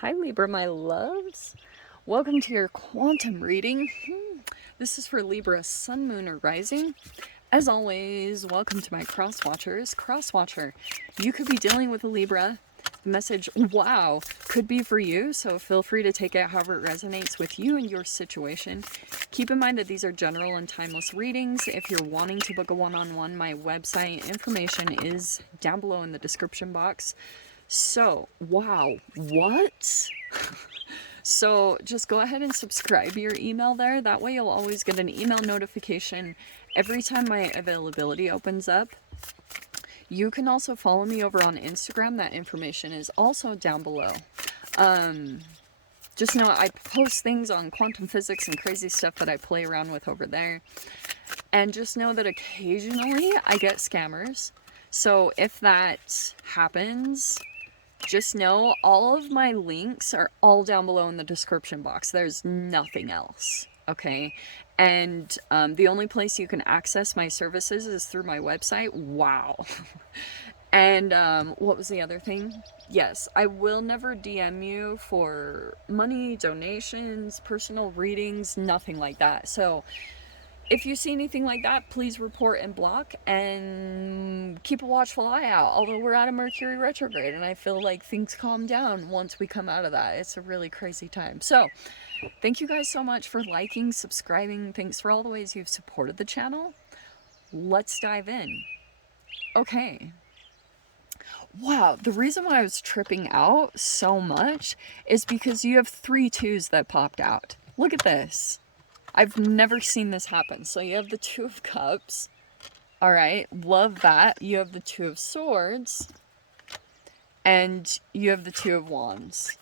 Hi Libra, my loves. Welcome to your quantum reading. This is for Libra Sun, Moon, or Rising. As always, welcome to my cross watchers. Cross watcher, you could be dealing with a Libra. The message, wow, could be for you, so feel free to take it however it resonates with you and your situation. Keep in mind that these are general and timeless readings. If you're wanting to book a one-on-one, my website information is down below in the description box. So, wow, what? So just go ahead and subscribe your email there. That way you'll always get an email notification every time my availability opens up. You can also follow me over on Instagram. That information is also down below. Just know I post things on quantum physics and crazy stuff that I play around with over there. And just know that occasionally I get scammers. So if that happens, just know all of my links are all down below in the description box. There's nothing else, okay? And the only place you can access my services is through my website. Wow. And what was the other thing? Yes, I will never DM you for money, donations, personal readings, nothing like that. So if you see anything like that, please report and block and keep a watchful eye out. Although we're out of Mercury retrograde and I feel like things calm down once we come out of that. It's a really crazy time. So thank you guys so much for liking, subscribing. Thanks for all the ways you've supported the channel. Let's dive in. Okay. Wow, the reason why I was tripping out so much is because you have 3 2s that popped out. Look at this. I've never seen this happen. So you have the 2 of Cups. All right, love that. You have the 2 of Swords. And you have the 2 of Wands.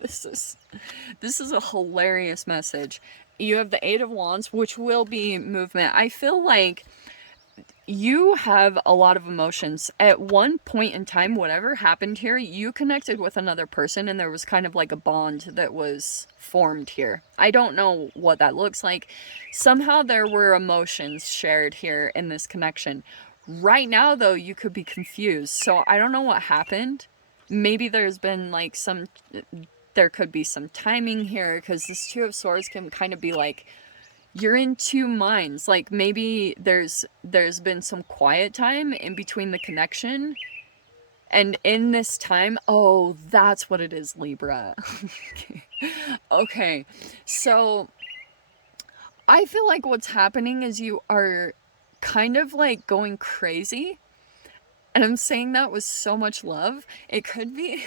This is a hilarious message. You have the 8 of Wands, which will be movement. I feel like you have a lot of emotions. At one point in time, whatever happened here, you connected with another person and there was kind of like a bond that was formed here. I don't know what that looks like. Somehow there were emotions shared here in this connection. Right now, though, you could be confused. So I don't know what happened. Maybe there's been like there could be some timing here, because this 2 of Swords can kind of be like, you're in 2 minds. Like maybe there's been some quiet time in between the connection. And in this time, oh, that's what it is, Libra. Okay. So I feel like what's happening is you are kind of like going crazy. And I'm saying that with so much love. It could be,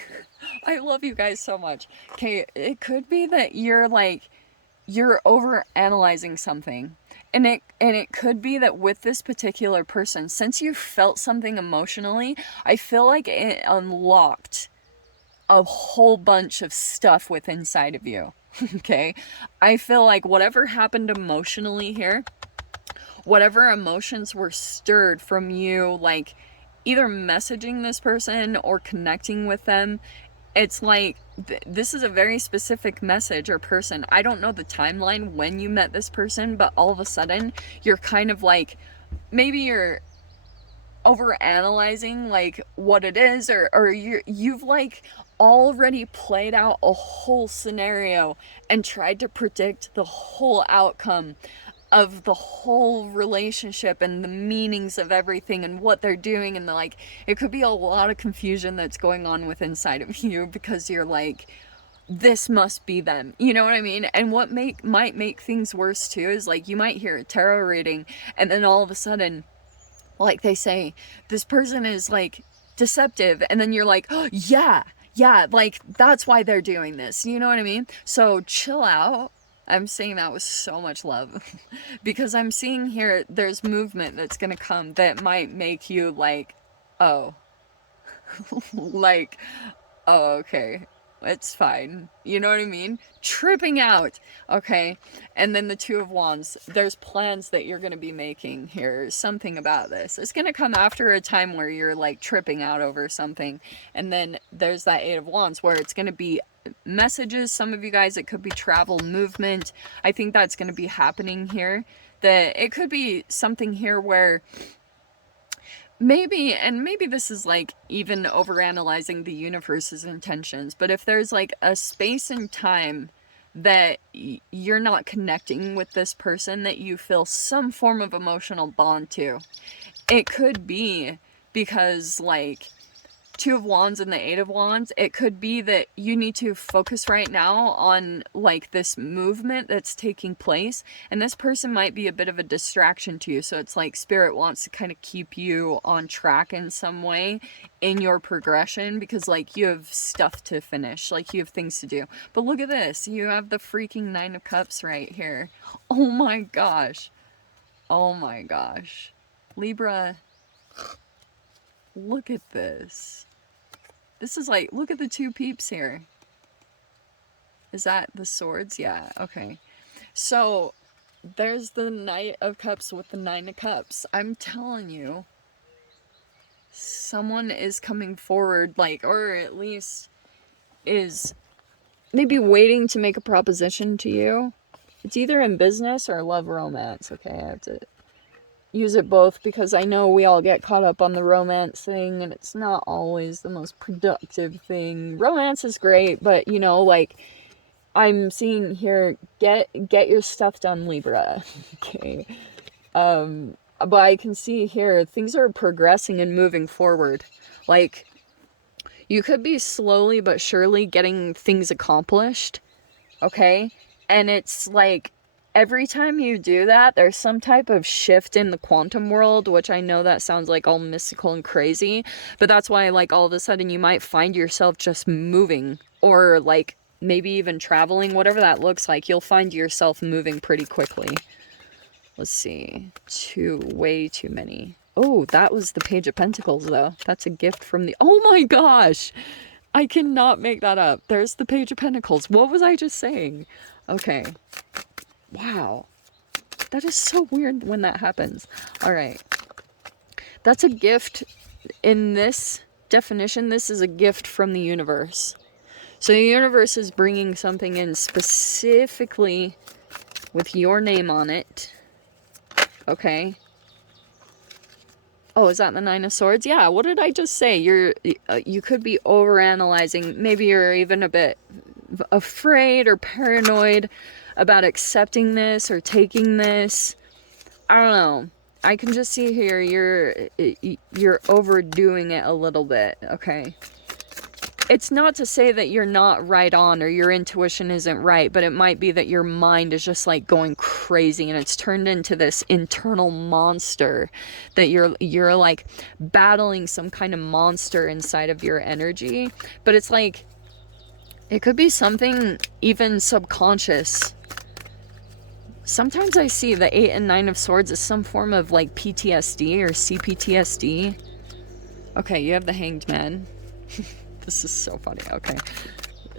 I love you guys so much. Okay, it could be that you're over analyzing something, and it could be that with this particular person, since you felt something emotionally, I feel like it unlocked a whole bunch of stuff with inside of you. Okay, I feel like whatever happened emotionally here, whatever emotions were stirred from you, like either messaging this person or connecting with them, it's like this is a very specific message or person. I don't know the timeline when you met this person, but all of a sudden you're kind of like, maybe you're over analyzing like what it is, or you've like already played out a whole scenario and tried to predict the whole outcome of the whole relationship and the meanings of everything and what they're doing, and like it could be a lot of confusion that's going on with inside of you, because you're like, this must be them, you know what I mean? And what might make things worse too is like you might hear a tarot reading and then all of a sudden, like they say, this person is like deceptive, and then you're like, oh, yeah, like that's why they're doing this, you know what I mean? So chill out. I'm saying that with so much love because I'm seeing here there's movement that's gonna come that might make you like, oh, like, oh, okay, it's fine, you know what I mean? Tripping out, okay? And then the 2 of Wands, there's plans that you're gonna be making here, something about this. It's gonna come after a time where you're like tripping out over something, and then there's that 8 of Wands where it's gonna be messages. Some of you guys, it could be travel, movement. I think that's gonna be happening here. That it could be something here where maybe, and maybe this is like even overanalyzing the universe's intentions, but if there's like a space and time that you're not connecting with this person that you feel some form of emotional bond to, it could be because, like, Two of Wands and the Eight of Wands, it could be that you need to focus right now on, like, this movement that's taking place, and this person might be a bit of a distraction to you. So it's like Spirit wants to kind of keep you on track in some way in your progression, because, like, you have stuff to finish, like, you have things to do. But look at this, you have the freaking Nine of Cups right here. Oh my gosh. Oh my gosh. Libra, look at this. This is like, look at the two peeps here. Is that the swords? Yeah, okay. So, there's the Knight of Cups with the Nine of Cups. I'm telling you, someone is coming forward, like, or at least is maybe waiting to make a proposition to you. It's either in business or love romance, okay? I have to use it both because I know we all get caught up on the romance thing and it's not always the most productive thing. Romance is great, but you know, like, I'm seeing here, get your stuff done, Libra. Okay. But I can see here things are progressing and moving forward. Like, you could be slowly but surely getting things accomplished, okay? And it's like every time you do that, there's some type of shift in the quantum world, which I know that sounds like all mystical and crazy, but that's why, like, all of a sudden you might find yourself just moving, or like maybe even traveling, whatever that looks like. You'll find yourself moving pretty quickly. Let's see. Way too many. Oh, that was the Page of Pentacles, though. That's a gift from the... Oh my gosh! I cannot make that up. There's the Page of Pentacles. What was I just saying? Okay. Wow. That is so weird when that happens. Alright. That's a gift. In this definition, this is a gift from the universe. So the universe is bringing something in specifically with your name on it. Okay. Oh, is that the Nine of Swords? Yeah, what did I just say? You could be overanalyzing. Maybe you're even a bit afraid or paranoid about accepting this or taking this. I don't know. I can just see here you're overdoing it a little bit, okay? It's not to say that you're not right on or your intuition isn't right, but it might be that your mind is just like going crazy and it's turned into this internal monster that you're like battling some kind of monster inside of your energy. But it's like, it could be something even subconscious. Sometimes I see the 8 and 9 of Swords as some form of like PTSD or CPTSD. Okay, you have the Hanged Man. This is so funny. Okay.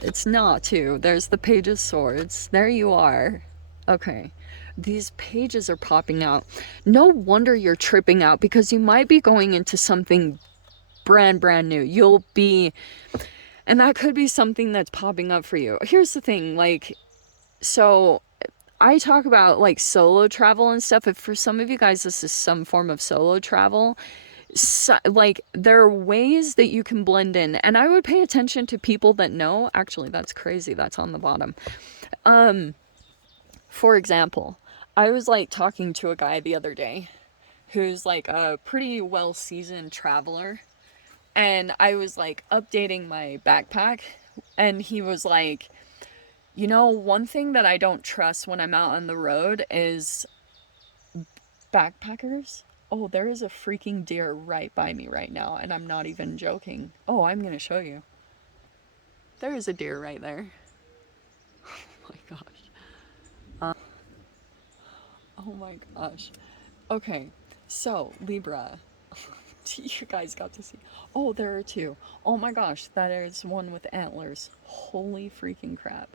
It's not, too. There's the Page of Swords. There you are. Okay. These pages are popping out. No wonder you're tripping out, because you might be going into something brand new. You'll be... And that could be something that's popping up for you. Here's the thing, like... So, I talk about, like, solo travel and stuff. If for some of you guys this is some form of solo travel... So, like, there are ways that you can blend in, and I would pay attention to people that know. Actually, that's crazy, that's on the bottom. For example, I was like talking to a guy the other day who's like a pretty well seasoned traveler, and I was like updating my backpack, and he was like, you know, one thing that I don't trust when I'm out on the road is backpackers. Oh, there is a freaking deer right by me right now, and I'm not even joking. Oh, I'm gonna show you. There is a deer right there. Oh my gosh. Oh my gosh. Okay, so, Libra. You guys got to see. Oh, there are two. Oh my gosh, that is one with antlers. Holy freaking crap.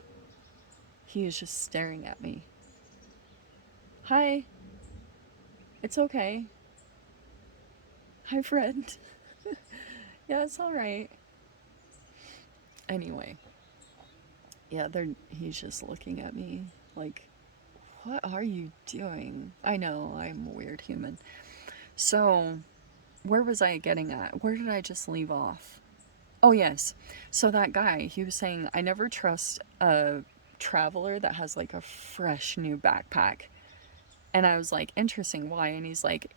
He is just staring at me. Hi. It's okay. Hi, friend. Yeah, it's alright. Anyway. Yeah, he's just looking at me like, what are you doing? I know, I'm a weird human. So, where was I getting at? Where did I just leave off? Oh, yes. So that guy, he was saying, I never trust a traveler that has like a fresh new backpack. And I was like, interesting, why? And he's like,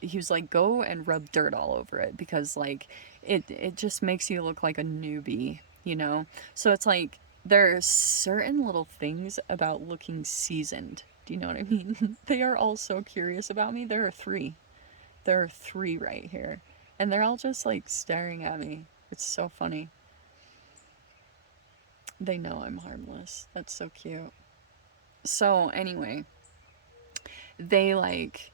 he was like, go and rub dirt all over it, because like it just makes you look like a newbie, you know? So it's like there are certain little things about looking seasoned. Do you know what I mean? They are all so curious about me. There are three. There are three right here. And they're all just like staring at me. It's so funny. They know I'm harmless. That's so cute. So anyway, they like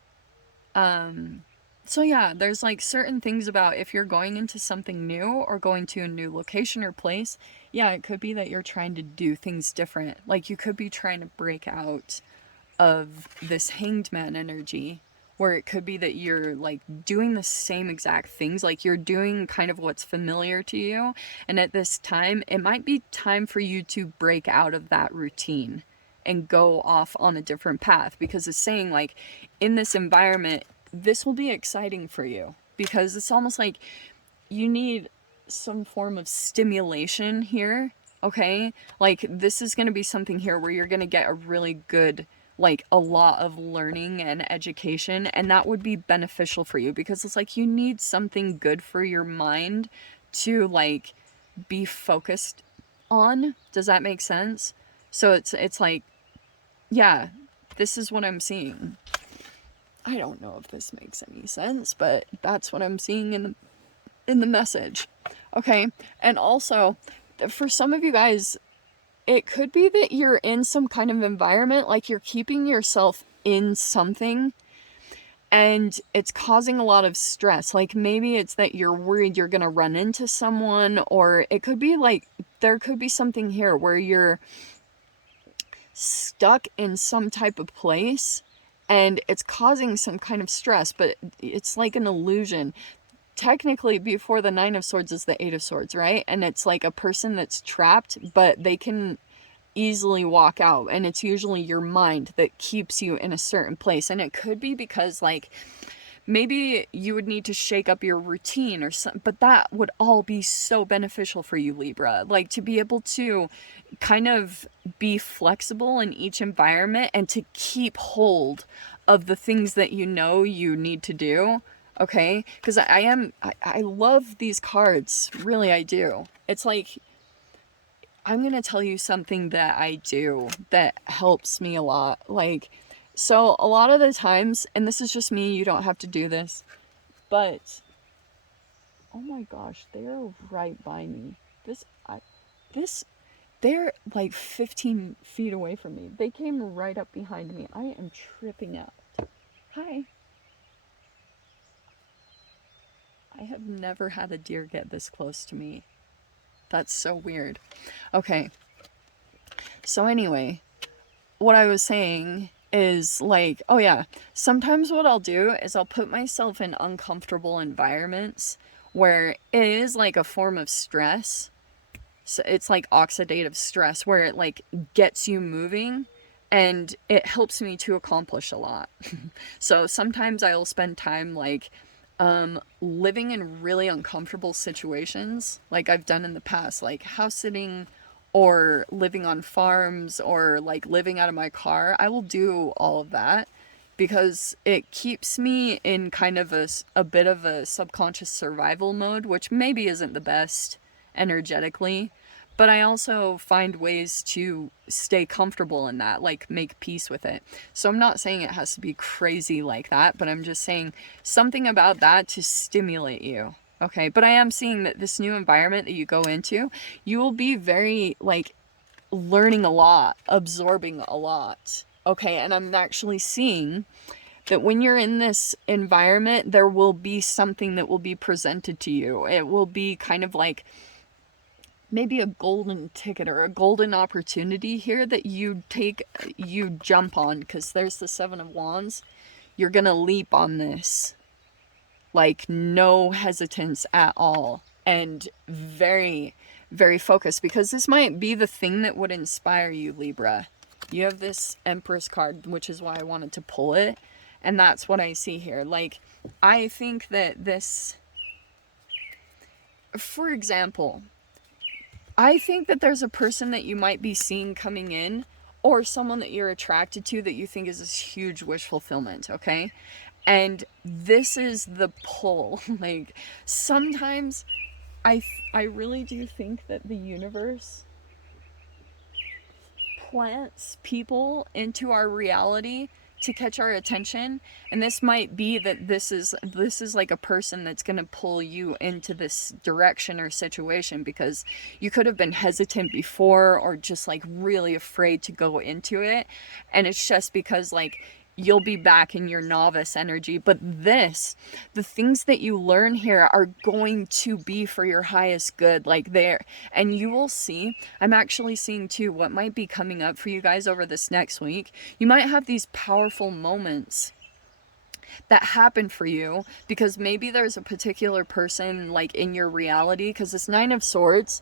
so yeah, there's like certain things about if you're going into something new or going to a new location or place, yeah, it could be that you're trying to do things different. Like you could be trying to break out of this hanged man energy, where it could be that you're like doing the same exact things, like you're doing kind of what's familiar to you, and at this time it might be time for you to break out of that routine and go off on a different path, because it's saying like in this environment this will be exciting for you, because it's almost like you need some form of stimulation here, okay? Like this is going to be something here where you're going to get a really good, like a lot of learning and education, and that would be beneficial for you, because it's like you need something good for your mind to like be focused on. Does that make sense? So it's like, yeah, this is what I'm seeing. I don't know if this makes any sense, but that's what I'm seeing in the message. Okay? And also, for some of you guys, it could be that you're in some kind of environment, like you're keeping yourself in something and it's causing a lot of stress. Like maybe it's that you're worried you're going to run into someone, or it could be like there could be something here where you're stuck in some type of place and it's causing some kind of stress, but it's like an illusion. Technically, before the Nine of Swords is the Eight of Swords, right? And it's like a person that's trapped, but they can easily walk out, and it's usually your mind that keeps you in a certain place. And it could be because like maybe you would need to shake up your routine or something, but that would all be so beneficial for you, Libra. Like to be able to kind of be flexible in each environment and to keep hold of the things that you know you need to do. Okay? Because I love these cards. Really, I do. It's like, I'm going to tell you something that I do that helps me a lot. Like, so a lot of the times, and this is just me, you don't have to do this, but, oh my gosh, they're right by me. They're like 15 feet away from me. They came right up behind me. I am tripping out. Hi. I have never had a deer get this close to me. That's so weird. Okay. So anyway, what I was saying is like, oh yeah, sometimes what I'll do is I'll put myself in uncomfortable environments where it is like a form of stress. So it's like oxidative stress where it like gets you moving and it helps me to accomplish a lot. So sometimes I'll spend time like living in really uncomfortable situations, like I've done in the past, like house sitting or living on farms or like living out of my car. I will do all of that because it keeps me in kind of a bit of a subconscious survival mode, which maybe isn't the best energetically, but I also find ways to stay comfortable in that, like make peace with it. So I'm not saying it has to be crazy like that, but I'm just saying something about that to stimulate you. Okay, but I am seeing that this new environment that you go into, you will be very like learning a lot, absorbing a lot. Okay, and I'm actually seeing that when you're in this environment, there will be something that will be presented to you. It will be kind of like maybe a golden ticket or a golden opportunity here that you jump on, because there's the Seven of Wands. You're gonna leap on this. Like no hesitance at all, and very, very focused, because this might be the thing that would inspire you, Libra. You have this Empress card, which is why I wanted to pull it, And that's what I see here. Like, I think that this, for example, I think that there's a person that you might be seeing coming in, or someone that you're attracted to that you think is this huge wish fulfillment, okay? And this is the pull. Like, sometimes I really do think that the universe plants people into our reality to catch our attention, and this might be that this is like a person that's going to pull you into this direction or situation, because you could have been hesitant before or just like really afraid to go into it, and it's just because like you'll be back in your novice energy. But the things that you learn here are going to be for your highest good, like there. And you will see, I'm actually seeing too what might be coming up for you guys over this next week. You might have these powerful moments that happen for you because maybe there's a particular person like in your reality, because this Nine of Swords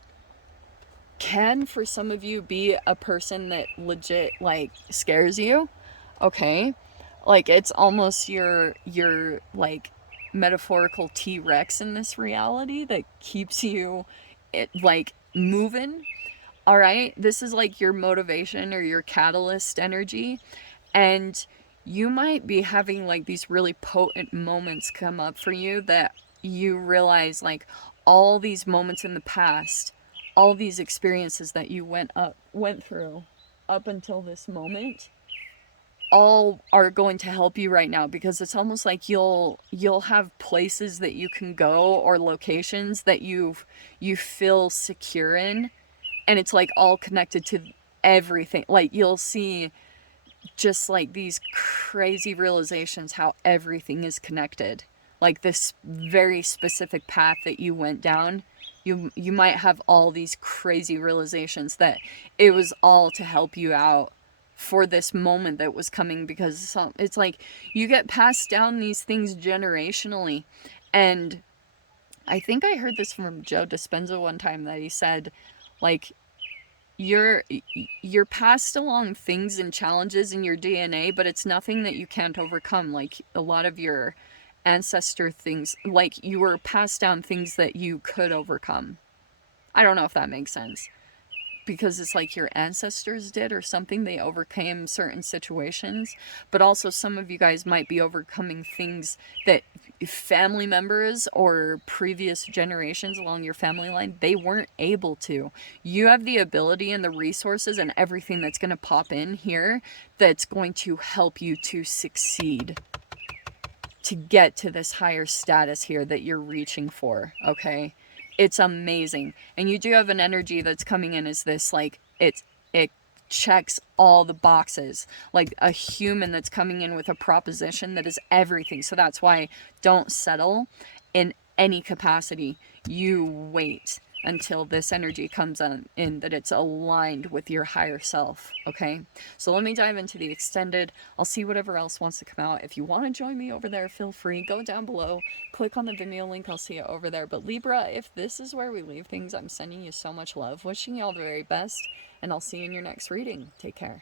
can for some of you be a person that legit like scares you, okay? Like, it's almost your like metaphorical T-Rex in this reality that keeps you like moving. All right, this is like your motivation or your catalyst energy, and you might be having like these really potent moments come up for you that you realize like all these moments in the past, all these experiences that you went through up until this moment, all are going to help you right now, because it's almost like you'll have places that you can go or locations that you feel secure in, and it's like all connected to everything. Like, you'll see just like these crazy realizations how everything is connected. Like this very specific path that you went down, you might have all these crazy realizations that it was all to help you out for this moment that was coming, because it's like you get passed down these things generationally. And I think I heard this from Joe Dispenza one time, that he said like you're passed along things and challenges in your DNA, but it's nothing that you can't overcome. Like, a lot of your ancestor things, like you were passed down things that you could overcome. I don't know if that makes sense, because it's like your ancestors did or something. They overcame certain situations, but also some of you guys might be overcoming things that family members or previous generations along your family line, they weren't able to. You have the ability and the resources and everything that's going to pop in here that's going to help you to succeed, to get to this higher status here that you're reaching for, okay? It's amazing. And you do have an energy that's coming in as this, like, it checks all the boxes. Like a human that's coming in with a proposition that is everything. So that's why don't settle in any capacity. You wait until this energy comes in that it's aligned with your higher self, okay? So let me dive into the extended. I'll see whatever else wants to come out. If you want to join me over there, feel free. Go down below, click on the Vimeo link. I'll see you over there. But Libra, if this is where we leave things, I'm sending you so much love, wishing you all the very best, and I'll see you in your next reading. Take care.